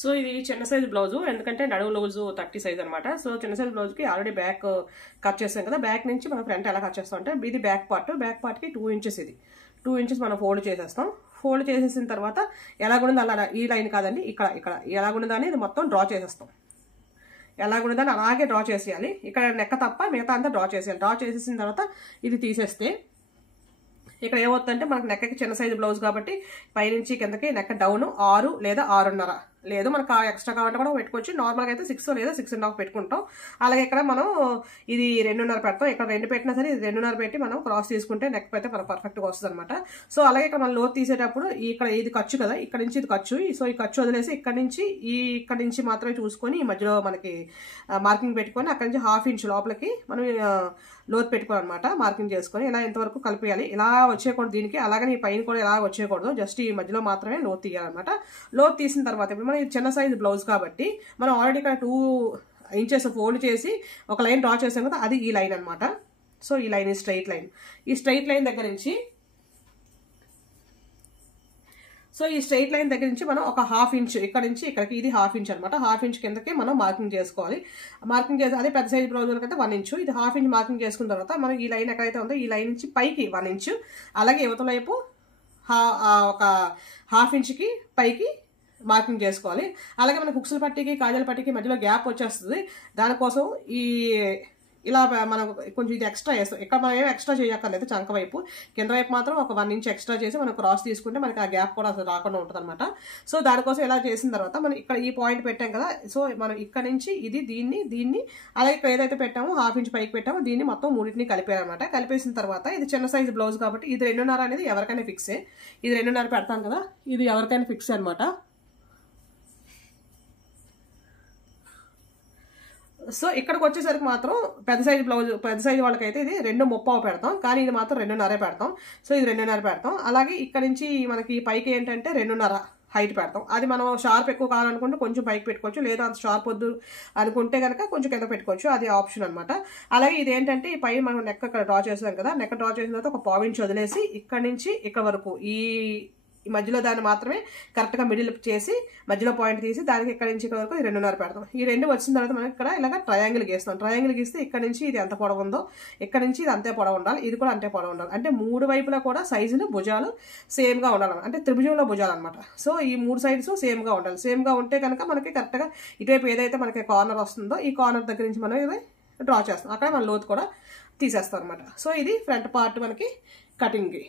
So ఇది చిన్న size blouse, ఎందుకంటే నడుము లూజు 30 సైజ్ అనమాట. సో చిన్న సైజ్ బ్లౌజ్కి ఆల్రెడీ బ్యాక్ కట్ చేస్తాం కదా, బ్యాక్ నుంచి మనం ఫ్రంట్ ఎలా కట్ చేస్తాం అంటే ఇది బ్యాక్ పార్ట్కి 2 ఇంచెస్, ఇది 2 ఇంచెస్ మనం ఫోల్డ్ చేసేస్తాం. ఫోల్డ్ చేసేసిన తర్వాత ఎలాగుండదు అలా, ఈ లైన్ కాదండి, ఇక్కడ ఎలాగుండదని ఇది మొత్తం డ్రా చేసేస్తాం. ఎలాగుండదని అలాగే డ్రా చేసేయాలి. ఇక్కడ నెక్క తప్ప మిగతా అంతా డ్రా చేసేయాలి. డ్రా చేసేసిన తర్వాత ఇది తీసేస్తే ఇక్కడ ఏమవుతుందంటే మనకు నెక్కకి చిన్న సైజు బ్లౌజ్ కాబట్టి పైనుంచి కిందకి నెక్క డౌన్ 6 లేదా 6.5, లేదు మనకు ఎక్స్ట్రా కావాలంటే కూడా పెట్టుకోవచ్చు. నార్మల్గా అయితే 6 లేదా 6.5 పెట్టుకుంటాం. అలాగే ఇక్కడ మనం ఇది 2.5 పెడతాం. ఇక్కడ 2 పెట్టినా సరే ఇది 2.5 పెట్టి మనం క్రాస్ తీసుకుంటే నెక్ అయితే పర్ఫెక్ట్గా వస్తుంది అనమాట. సో అలాగే ఇక్కడ మనం లోతు తీసేటప్పుడు ఇక్కడ ఇది ఖర్చు కదా, ఇక్కడ నుంచి ఇది ఖర్చు. సో ఈ ఖర్చు వదిలేసి ఇక్కడ నుంచి మాత్రమే చూసుకొని ఈ మధ్యలో మనకి మార్కింగ్ పెట్టుకొని అక్కడ నుంచి 1/2 ఇంచ్ లోపలికి మనం లోతు పెట్టుకోవాలన్నమాట. మార్కింగ్ చేసుకొని ఇలా ఎంతవరకు కలిపేయాలి. ఇలా వచ్చేయకూడదు దీనికి, అలాగని ఈ పైన కూడా ఇలా వచ్చేయకూడదు, జస్ట్ ఈ మధ్యలో మాత్రమే లోతు తీయాలన్నమాట. లోతు తీసిన తర్వాత ఇప్పుడు మనం చిన్న సైజు బ్లౌజ్ కాబట్టి మనం ఆల్రెడీ ఇక్కడ 2 ఇంచెస్ ఫోల్డ్ చేసి ఒక లైన్ డ్రా చేసాం కదా, అది ఈ లైన్ అనమాట. సో ఈ లైన్ ఈ స్ట్రైట్ లైన్, ఈ స్ట్రైట్ లైన్ దగ్గర నుంచి మనం ఒక 1/2 ఇంచ్ ఇక్కడ నుంచి ఇక్కడికి, ఇది 1/2 ఇంచ్ అనమాట. 1/2 ఇంచ్ కిందకి మనం మార్కింగ్ చేసుకోవాలి. మార్కింగ్ చేసి అదే పెద్ద సైజ్ బ్లౌజ్ అయితే 1 ఇంచ్, ఇది 1/2 ఇంచ్ మార్కింగ్ చేసుకున్న తర్వాత మనం ఈ లైన్ ఎక్కడైతే ఉందో ఈ లైన్ నుంచి పైకి 1 ఇంచ్, అలాగే యువతల వైపు ఒక 1/2 ఇంచ్కి పైకి మార్కింగ్ చేసుకోవాలి. అలాగే మనకు హుక్స్ల పట్టీకి కాజల పట్టీకి మధ్యలో గ్యాప్ వచ్చేస్తుంది. దానికోసం ఇలా మనం కొంచెం ఇది ఎక్స్ట్రా చేస్తాం. ఇక్కడ మనం ఏం ఎక్స్ట్రా చేయక్కర్లేదు. చంక వైపు కింద వైపు మాత్రం ఒక 1 ఇంచ్ ఎక్స్ట్రా చేసి మనం క్రాస్ తీసుకుంటే మనకి ఆ గ్యాప్ కూడా అసలు రాకుండా ఉంటుంది అనమాట. సో దానికోసం ఇలా చేసిన తర్వాత మనం ఇక్కడ ఈ పాయింట్ పెట్టాం కదా, సో మనం ఇక్కడ నుంచి ఇది దీన్ని అలాగే ఇక్కడ ఏదైతే పెట్టామో 1/2 ఇంచ్ పైకి పెట్టామో దీన్ని మొత్తం మూడింటిని కలిపేయాలన్నమాట. కలిపేసిన తర్వాత ఇది చిన్న సైజ్ బ్లౌజ్ కాబట్టి ఇది 2.5 అనేది ఎవరికైనా ఫిక్సే. ఇది 2.5 పెడతాం కదా, ఇది ఎవరికైనా ఫిక్స్ అనమాట. సో ఇక్కడికి వచ్చేసరికి మాత్రం పెద్ద సైజ్ వాళ్ళకైతే ఇది 2.30 పెడతాం, కానీ ఇది మాత్రం 2.5 పెడతాం. సో ఇది 2.5 పెడతాం. అలాగే ఇక్కడ నుంచి మనకి పైకి ఏంటంటే 2.5 హైట్ పెడతాం. అది మనం షార్ప్ ఎక్కువ కావాలనుకుంటే కొంచెం పైకి పెట్టుకోవచ్చు, లేదా అంత షార్ప్ వద్దు అనుకుంటే కనుక కొంచెం కింద పెట్టుకోవచ్చు, అది ఆప్షన్ అనమాట. అలాగే ఇది ఏంటంటే ఈ పై మనం నెక్ ఇక్కడ డ్రా చేసాం కదా, నెక్ డ్రా చేసిన తర్వాత ఒక 1/4 ఇంచ్ వదిలేసి ఇక్కడ నుంచి ఇక్కడ వరకు ఈ మధ్యలో దాన్ని మాత్రమే కరెక్ట్గా మిడిల్ చేసి మధ్యలో పాయింట్ తీసి దానికి ఇక్కడ నుంచి ఇక్కడ వరకు 2.5 పెడతాం. ఈ 2 వచ్చిన తర్వాత మనం ఇక్కడ ఇలాగ ట్రయాంగిల్ గీస్తాం. ట్రయాంగిల్ గీస్తే ఇక్కడ నుంచి ఇది ఎంత పొడవు ఉందో ఇక్కడ నుంచి ఇది అంతే పొడవు ఉండాలి, ఇది కూడా అంతే పొడవు ఉండాలి. అంటే 3 వైపులా కూడా సైజులు భుజాలు సేమ్గా ఉండాలి, అంటే త్రిభుజంలో భుజాలు అనమాట. సో ఈ 3 సైడ్స్ సేమ్గా ఉండాలి. సేమ్గా ఉంటే కనుక మనకి కరెక్ట్గా ఇటువైపు ఏదైతే మనకి కార్నర్ వస్తుందో ఈ కార్నర్ దగ్గర నుంచి మనం ఇది డ్రా చేస్తాం. అక్కడ మన లోతు కూడా తీసేస్తాం అనమాట. సో ఇది ఫ్రంట్ పార్ట్ మనకి కటింగ్కి.